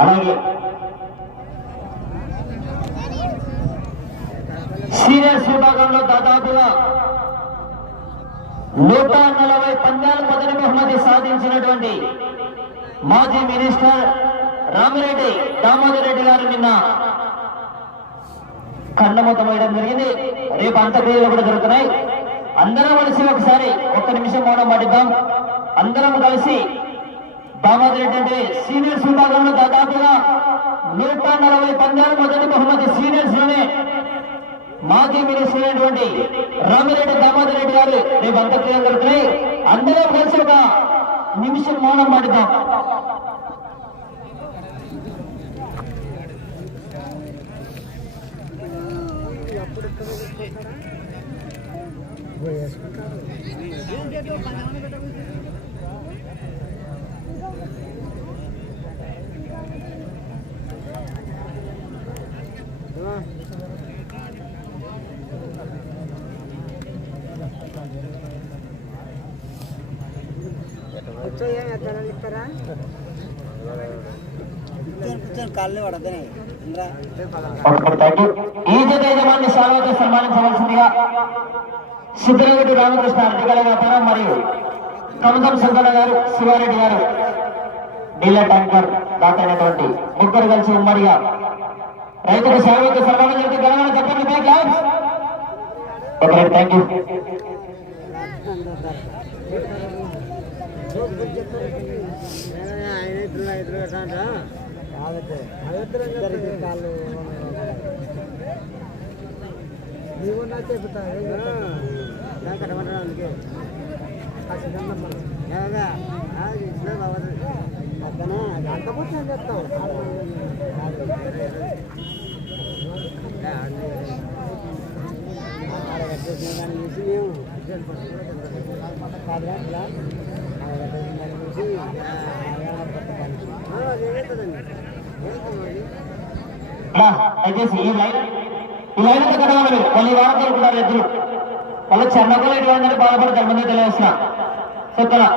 అలాగే సీనియర్స్ విభాగంలో దాదాపుగా నూట నలభై పందాలు మొదటి బహుమతి సాధించినటువంటి మాజీ మినిస్టర్ రామిరెడ్డి దామోదర్ రెడ్డి గారు నిన్న ఖండమతం వేయడం జరిగింది. రేపు అంత్యక్రియలు కూడా జరుగుతున్నాయి. అందరం కలిసి ఒకసారి ఒక్క నిమిషం మౌనం పట్టిద్దాం అందరం కలిసి దామోదర్ రెడ్డి సీనియర్స్ విభాగంలో దాదాపుగా నూట నలభై పందాలు మొదటి బహుమతి సీనియర్స్లోనే మాజీ మినిస్టర్ అయినటువంటి రామిరెడ్డి దామోదర్ రెడ్డి గారు రేపు అంత్యక్రియలు జరుగుతున్నాయి. అందరూ కలిసి ఒక నిమిషం మౌనం పట్టిద్దాం కాళ్ళు పడతాయి ఒకటి ఈ జత యజమాని సార్వతో సన్మానించవలసిందిగా సిద్ధిరెడ్డి రామకృష్ణ అరటికల వ్యాపారం మరియు కమతం సుందర గారు శివారెడ్డి గారు డీలర్ ట్యాంకర్ దాటైనటువంటి ముగ్గురు కలిసి ఉమ్మడిగా రైతుకు సేవకు సన్మానం జరిగితే గెలవని చెప్పండి బ్యాక్ లాడ్స్ థ్యాంక్ యూ చెప్తా ఇద్దరు ఇద్దరు కట్టా అందుకే దయచేసి ఈ లైన్ ఈ లైన్ అంతా కడవాలి మీరు వాళ్ళు ఈ వారం జరుగుతున్నారు ఎద్దులు వాళ్ళు చెన్నగోలు ఎటువంటి బాధపడతారు ముందే తెలియసిన చెప్తారా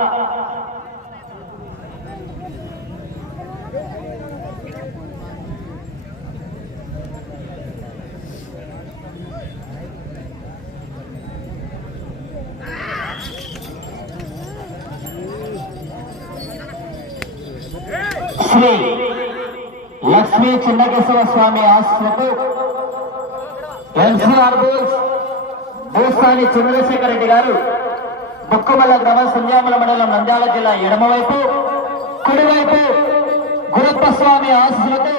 శ్రీ లక్ష్మీ చిన్నకేశ్వర స్వామి ఆశ్రమకు ఎన్సీఆర్ బోల్స్ భూస్థాని చంద్రశేఖర్ రెడ్డి గారు బుక్కమల్ల గ్రామ సంధ్యామల మండలం నంద్యాల జిల్లా ఎడమవైపు కుడివైపు గురప్ప స్వామి ఆశీస్సులతో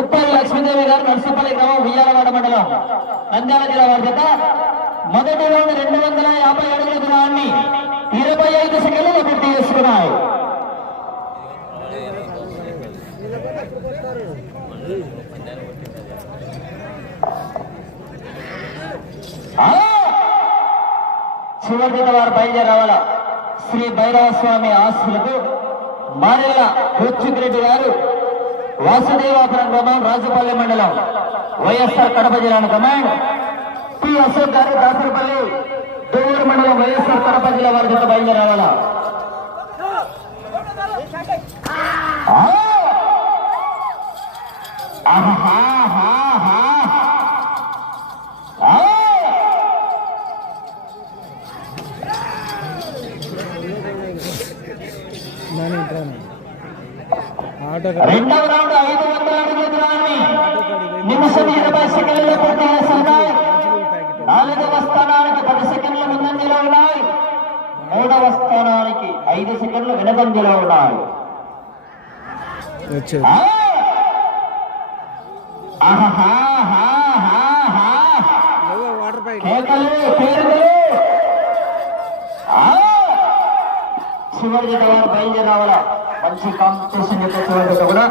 ఉప్పల్ లక్ష్మీదేవి గారు నర్సపల్లి గ్రామం ఉయ్యాలవాడ మండలం నంద్యాల జిల్లా వారి చేత మొదటి రెండు వందల యాభై అడుగుల దూరాన్ని ఇరవై ఐదు సెకండ్లు పూర్తి చేసుకున్నాయి చివరి వారు బయలుదేరవాల? శ్రీ భైరవస్వామి ఆస్తులకు మారెల్ల రెడ్డి గారు వాసుదేవాపురం గ్రామం రాజుపల్లి మండలం వైఎస్ఆర్ కడప జిల్లా కమాండ్ పి అశోక్ గారు దాసరపల్లి దూరు మండలం వైఎస్ఆర్ కడప జిల్లా వారి జత బయలుదేరి రెండవ రౌండ్ ఐదు వందల అడుగుల దూరాన్ని నిమిషం ఇరవై సెకండ్లు పూర్తి చేస్తున్నాయి నాలుగవ స్థానానికి పది సెకండ్లు ముందంజలో ఉన్నాయి మూడవ స్థానానికి ఐదు సెకండ్లు వెనకంజలో ఉన్నాయి వచ్చాడు ఆ! ఆహాహాహాహాహా. వాటర్ పైకి కేకలు పేరులు ఆ! చివరి జత వారు బయలుదేరి రావాలా మంచి కాంపిటీషన్ కూడా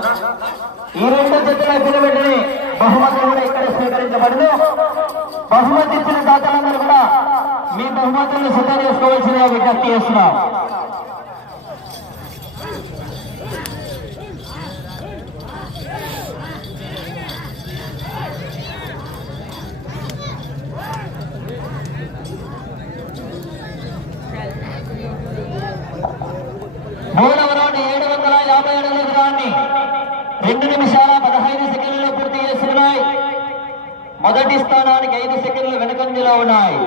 ఈ రెండు జతల అయిపోయిన బహుమతులు కూడా ఇక్కడ స్వీకరించబడదు బహుమతి ఇచ్చిన దాతలందరూ కూడా మీ బహుమతులను సిద్ధం చేసుకోవాల్సిన విజ్ఞప్తి చేస్తున్నాం. మూడవ రెండు నిమిషాల పదహైదు సెకండ్లు పూర్తి చేస్తున్నాయి. మొదటి స్థానానికి ఐదు సెకండ్లు వెనుకంజలో ఉన్నాయి.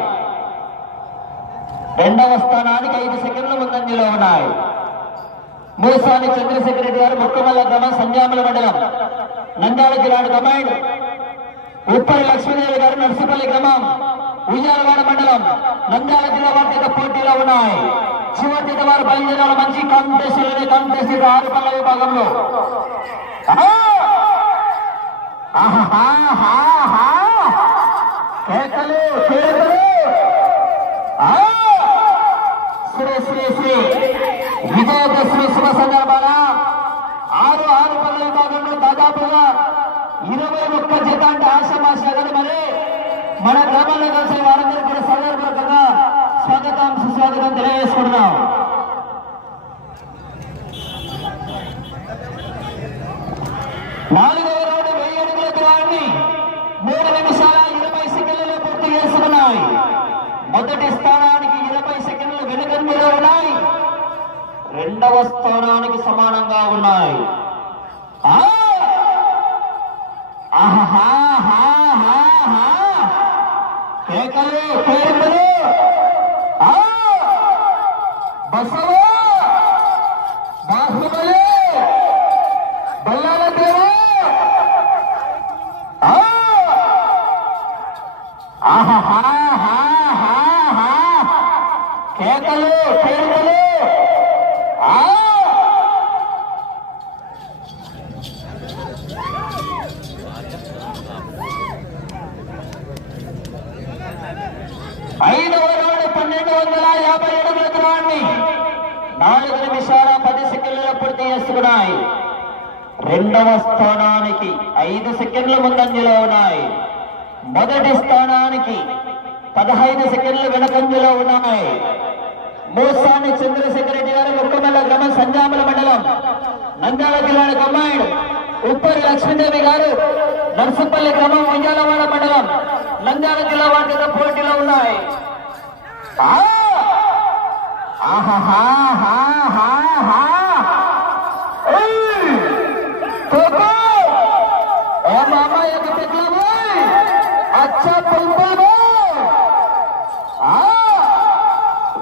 రెండవ స్థానానికి ఐదు సెకండ్లు ముందంజలో ఉన్నాయి. మూసాని చంద్రశేఖర్ రెడ్డి గారు ముక్కమల్ల గ్రామం సంజామల మండలం నంద్యాల జిల్లాడు కమాండ్ ఉప్పరి లక్ష్మీదేవి గారు నర్సిపల్లి గ్రామం ఉయ్యాలవాడ మండలం నంద్యాల జిల్లా వారి పోటీలో ఉన్నాయి. చివరి జత వారు బయలుదేరాల మంచి కాంపిటీషన్ కంటేశ్వరుడు ఆరు పల్ల విభాగంలో కేకలు కేకలు. శ్రీ శ్రీ శ్రీ. విజయదశమి శుభ సందర్భాన ఆరు ఆరు పల్ల విభాగంలో దాదాపుగా ఇరవై ఒక్క జత అంటే ఆశమాష కానీ మరి మన గ్రామంలో కలిసే వారందరూ కూడా సందర్భంగా స్వాగతం సుస్వాగతం తెలియజేసుకుంటున్నాం. నాలుగవ రౌండ్ వెయ్యి అడుగుల దూరాన్ని మూడు నిమిషాల ఇరవై సెకండ్లలో పూర్తి చేసుకున్నాయి. మొదటి స్థానానికి ఇరవై సెకండ్లు వెనుకంజలో ఉన్నాయి. రెండవ స్థానానికి సమానంగా ఉన్నాయి. ఆ! హా కేకలు కేకలు আসলে రెండవ స్థానానికి ఐదు సెకండ్ల ముందంజలో ఉన్నాయి. మొదటి స్థానానికి పదహైదు సెకండ్లు వెనకంజలో ఉన్నాయి. మోసాని చంద్రశేఖర్ రెడ్డి గారు ఉప్పమల్ల గ్రామం సంజామల మండలం నంద్యాల జిల్లా కమాండ్ ఉప్పరి లక్ష్మీదేవి గారు నర్సుపల్లి గ్రామం ఉయ్యాలవాడ మండలం నంద్యాల జిల్లా వాటితో పోటీలో ఉన్నాయి. ఆ! अच्छा बुलबुल भाई आ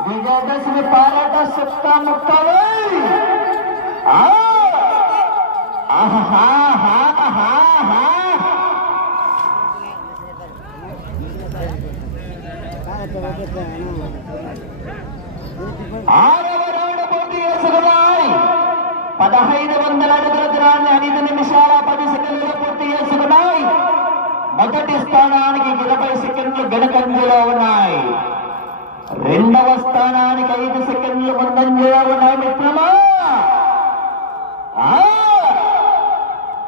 विजयदशमी पाराटा सुक्का मुक्का भाई आ आहा हा हा हा ఆరవ రౌండ్ పూర్తి చేసుకున్నాయి పదహైదు వందల అడుగుల దూరాన్ని ఐదు నిమిషాల పది సెకండ్లు పూర్తి చేసుకున్నాయి మొదటి స్థానానికి ఇరవై సెకండ్లు వెనకంజలో ఉన్నాయి. రెండవ స్థానానికి ఐదు సెకండ్లు ముందంజలో ఉన్నాయి మిత్రమా. ఆ!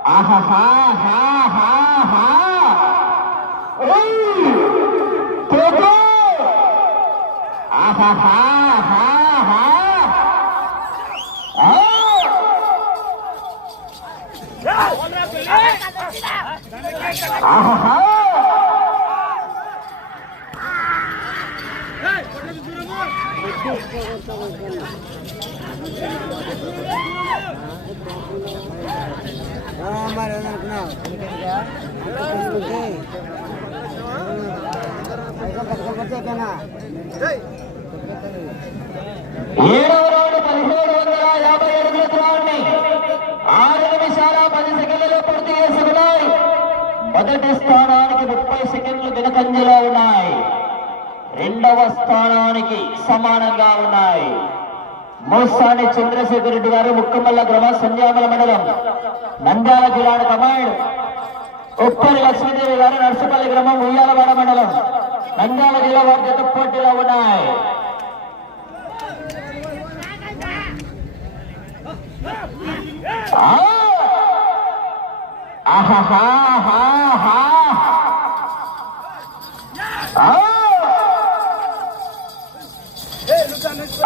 హా హా హా. ఆహా ఆ! ఆహాహా! మరి ఏమనుకున్నావు ఏడవ పదిహేడు వందల యాభై అడుగుల దూరాన్ని ఆరు నిమిషాల పది సెకండ్లలో పూర్తి చేసుకున్నాయి మొదటి స్థానానికి ముప్పై సెకండ్లు వెనుకంజలో ఉన్నాయి. రెండవ స్థానానికి సమానంగా ఉన్నాయి. మోసాని చంద్రశేఖర్ రెడ్డి గారు ముక్కమల్ల గ్రామం సంజామల మండలం నంద్యాల జిల్లా కమాండ్. ఉప్పరి లక్ష్మీదేవి గారు నర్సపల్లి గ్రామం ఉయ్యాలవాడ మండలం నంద్యాల జిల్లా వారి జత పోటీలో ఉన్నాయి. ఆహాహా!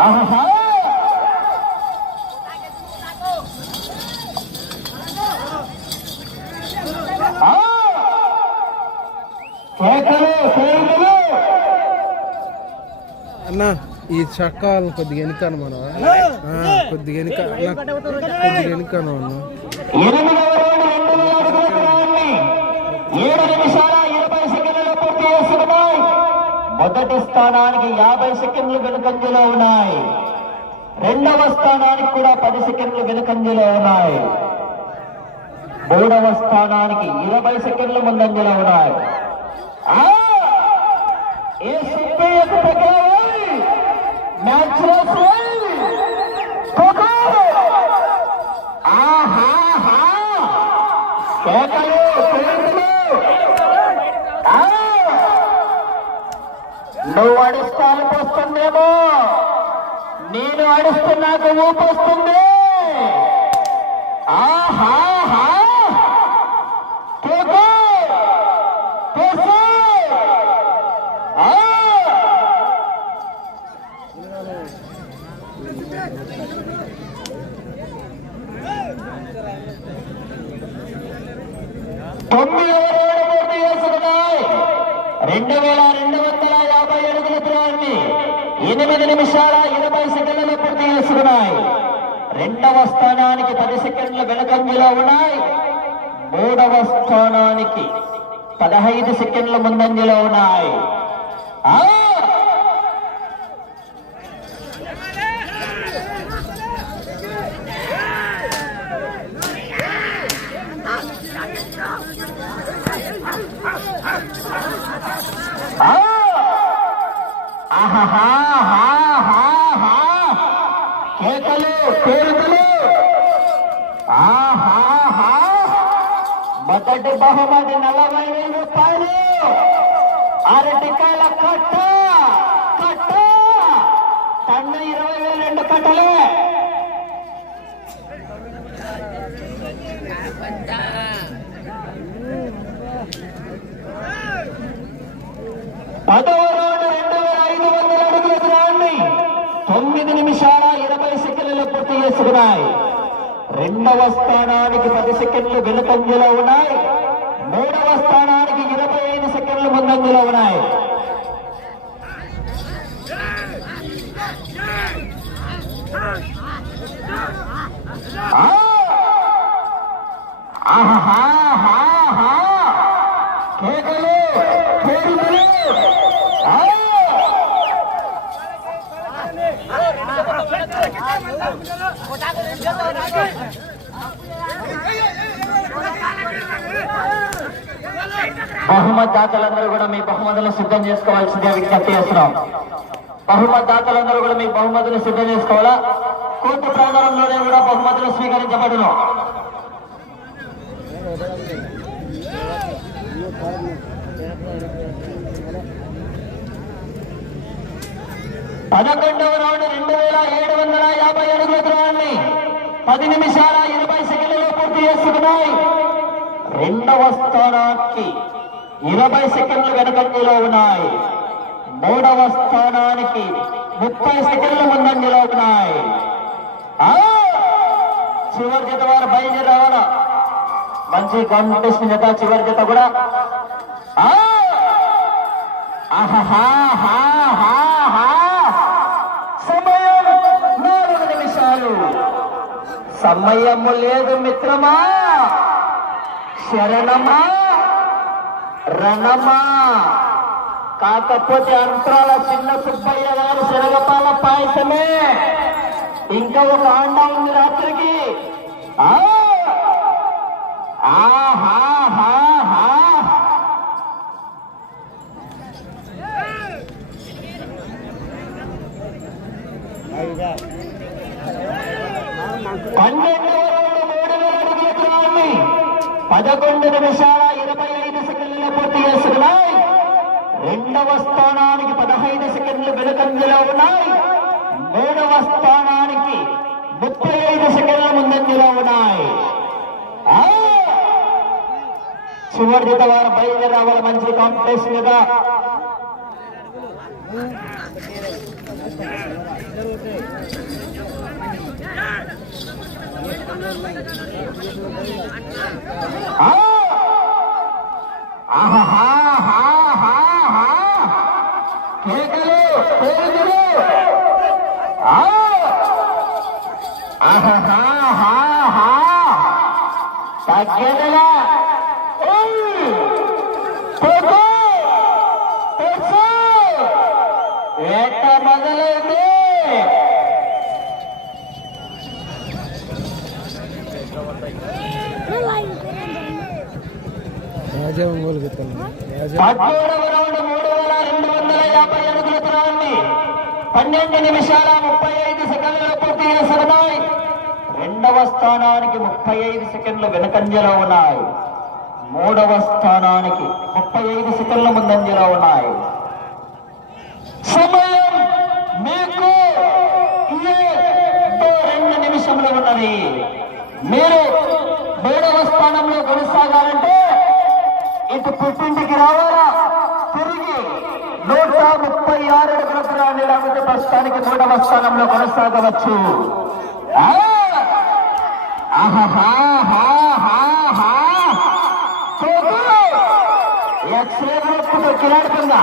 ఆహా! అన్న ఈ చక్కాలు కొద్దిగా వెనుకాను మనం. కొద్దిగా వెనుక కొద్దిగా వెనుకాను అన్న. మొదటి స్థానానికి యాభై సెకండ్లు వెనుకంజలో ఉన్నాయి. రెండవ స్థానానికి కూడా పది సెకండ్లు వెనుకంజలో ఉన్నాయి. మూడవ స్థానానికి ఇరవై సెకండ్లు ముందంజలో ఉన్నాయి. ఊపొస్తుంది ఆహా తొమ్మిది ఓవర్లు పూర్తి చేసుకున్నాయి. రెండు వేల రెండు వందల యాభై అడుగుల దూరాన్ని ఎనిమిది నిమిషాల ఇరవై సెకండ్ల పూర్తి రెండవ స్థానానికి పది సెకండ్ల వెనకంజలో ఉన్నాయి. మూడవ స్థానానికి పదహైదు సెకండ్ల ముందంజలో ఉన్నాయి. ఆహాహా! ఆ! ఆహాహాహాహాహా! కేకలు పేరుకలు ఆహాహా మొదటి బహుమతి నలభై వేల రూపాయలు అరటికాయల కట్ట కట్ట. టన్ను ఇరవై వేలు రెండు కట్టలే. పదవ రౌండ్ రెండు వేల ఐదు వందల అడుగుల దూరాన్ని తొమ్మిది నిమిషాల ఇరవై సెకండ్లు పూర్తి చేసుకున్నాయి. రెండవ స్థానానికి పది సెకండ్లు వెనుకంజలో ఉన్నాయి. మూడవ స్థానానికి ఇరవై ఐదు సెకండ్లు ముందంజలో ఉన్నాయి. ఆహా! కేకలు కేకలు కేరులు ఆ! బహుమతి దాతలందరూ కూడా మీ బహుమతులు సిద్ధం చేసుకోవాల్సిందే విజ్ఞప్తి చేస్తున్నాం. బహుమతి దాతలందరూ కూడా మీ బహుమతులు సిద్ధం చేసుకోవాలా? కోర్టు ప్రాంగణంలోనే కూడా బహుమతులు స్వీకరించబడును. పదకొండవ రౌండ్ రెండు వేల ఏడు వందల యాభై అడుగుల దూరాన్ని పది నిమిషాల ఇరవై సెకండ్లలో పూర్తి చేసుకున్నాయి. రెండవ స్థానానికి ఇరవై సెకండ్లు వెనకంజలో ఉన్నాయి. మూడవ స్థానానికి ముప్పై సెకండ్ల ముందంజలో ఉన్నాయి. ఆ! చివరి జత వారు బయలుదేరి రావాలా? మంచి కాంపిటీషన్ జత చివరి జత కూడా. ఆ! ఆహాహాహాహాహా! సమయం నాలుగు నిమిషాలు సమయము లేదు మిత్రమా. శరణమా. రణమా. కాకపోతే అంతరాల చిన్న సుబ్బయ్య గారు శనగపాల పాయసమే. ఇంకా ఒక ఆండా ఉంది రాత్రికి. ఆ! ఆహాహాహా! పన్నెండవ రౌండ్ మూడు వేల అడుగుల దూరాన్ని పదకొండు నిమిషాల ఇరవై ఐదు సెకండ్లు పూర్తి చేసుకున్నాయి రెండవ స్థానానికి పదహైదు సెకండ్లు వెనుకంజలో ఉన్నాయి. మూడవ స్థానానికి ముప్పై ఐదు సెకండ్ల ముందంజలో ఉన్నాయి. ఆ! చివరి వారు బయలుదేరి మంచి కాంపిటీషన్ కదా ఆ! ఆహాహాహాహాహా! యాభై అడుగుల దూరాన్ని పన్నెండు నిమిషాల ముప్పై ఐదు సెకండ్లు పూర్తి చేసుకున్నాయి రెండవ స్థానానికి ముప్పై ఐదు సెకండ్లు వెనకంజలో ఉన్నాయి. మూడవ స్థానానికి ముప్పై ఐదు సెకండ్ల ముందంజలో ఉన్నాయి. సమయం మీకు రెండు నిమిషంలో ఉన్నది. మీరు మూడవ స్థానంలో కొనసాగాలంటే ఇటు పుట్టింటికి రావాలా? తిరిగి నూట ముప్పై ఆరు అడుగుల దూరాన్ని లేకపోతే ప్రస్తుతానికి మూడవ స్థానంలో కొనసాగవచ్చు. ఆ! మొత్తం కిలాడుతుందా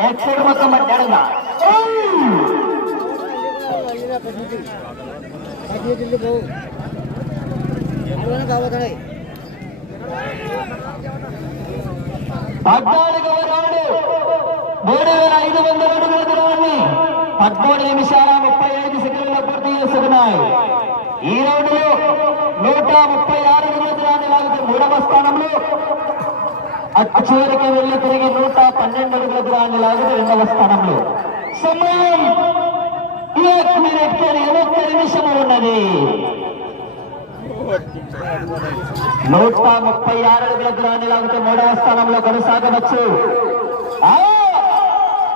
ఎక్స్రేడ్ మొత్తం పట్టాడుగా పద్నాలుగవ రౌండ్. మూడు వేల ఐదు వందల అడుగుల దూరాన్ని పదమూడు నిమిషాల ముప్పై ఐదు సెకండ్లలో పూర్తి చేసుకున్నాయి ఈ రౌండ్లో నూట ముప్పై ఆరు అడుగుల దూరాన్ని లాగితే మూడవ స్థానంలో అచ్చూరికి వెళ్ళి తిరిగి నూట పన్నెండు అడుగుల దూరాన్ని లాగితే రెండవ స్థానంలో. సమయం. ఇరవై నిమిషములు ఉన్నది. నూట ముప్పై ఆరు అడుగుల దూరాన్ని లాగితే మూడవ స్థానంలో కొనసాగవచ్చు.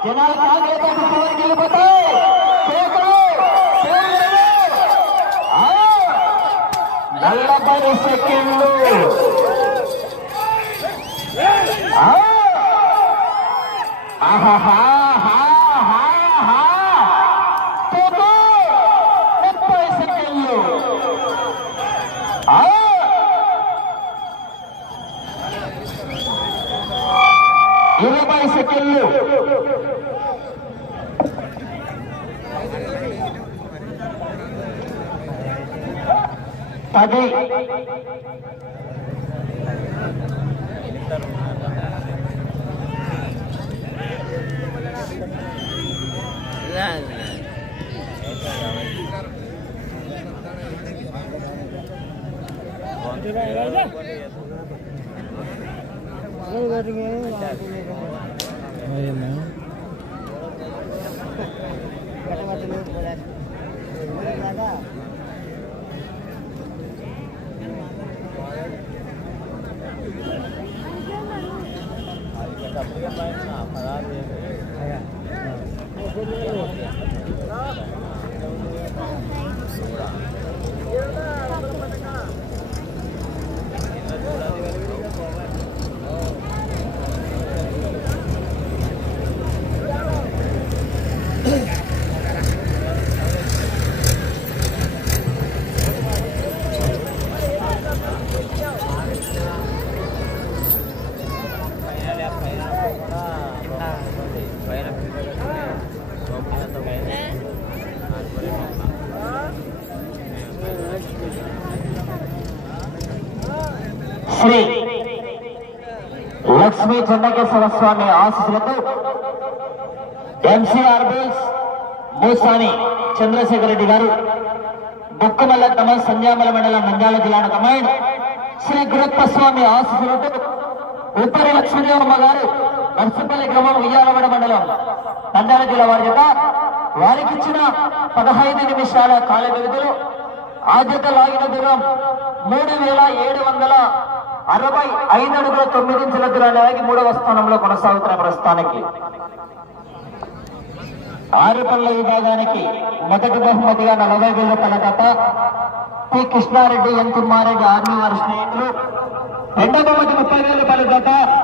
జనాలు కాగేత చివరికి వెళ్ళిపోతాయి నలభై సెకండ్లు. ఆహాహా! ఆహాహాహాహాహా! కేకలు! ముప్పై సెకండ్లు ఆ! ఇరవై సెకండ్లు పది ఆయన శ్రీ లక్ష్మీ చెన్నకేశ్వర స్వామి ఆశీస్సులతో ఎంసీఆర్ బిల్స్ మూసాని చంద్రశేఖర్ రెడ్డి గారు బొక్కమల్ల తమ సంజామల మండలం నంద్యాల జిల్లా కమాండ్ శ్రీ గురప్ప స్వామి ఆశీస్సులతో ఉత్తరి లక్ష్మీదేవమ్మ గారు నర్సింపల్లి గ్రామం ఉయ్యాలవాడ మండలం నంద్యాల జిల్లా వారి యొక్క వారికి ఇచ్చిన పదహైదు నిమిషాల కాల వ్యవధిలో ఆద్యత లాగిన దూరం మూడు వేల ఏడు వందల అరవై ఐదు అడుగుల తొమ్మిది ఇంచుల దూరాన్ని మూడవ స్థానంలో కొనసాగుతున్న ప్రస్తుతానికి. ఆరు విభాగానికి మొదటి బహుమతిగా నలభై వేల తలకట P. Krishnareddy N. Timmareddy army వారి స్నేహితులు. రెండవ బహుమతి ముప్పై వేల తలకట